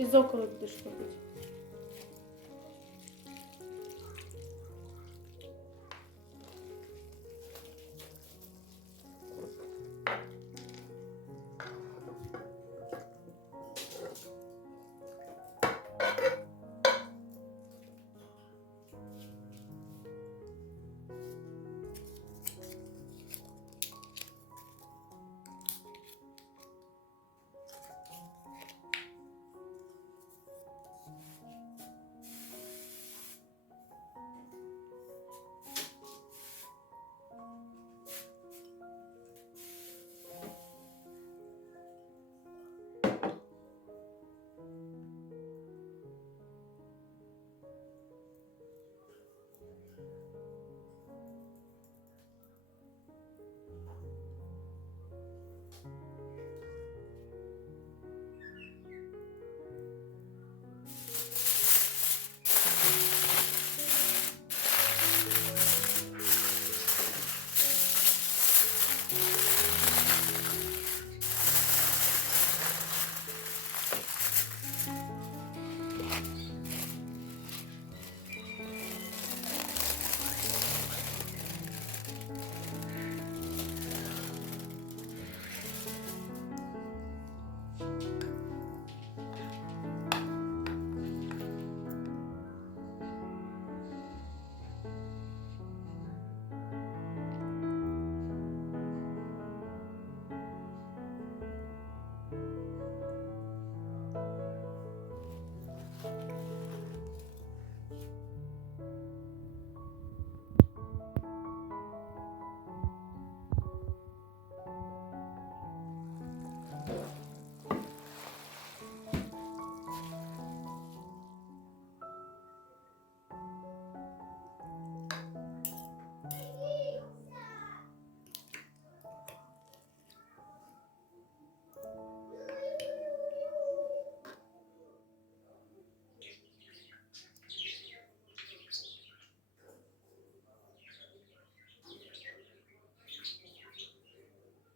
Из около что-нибудь.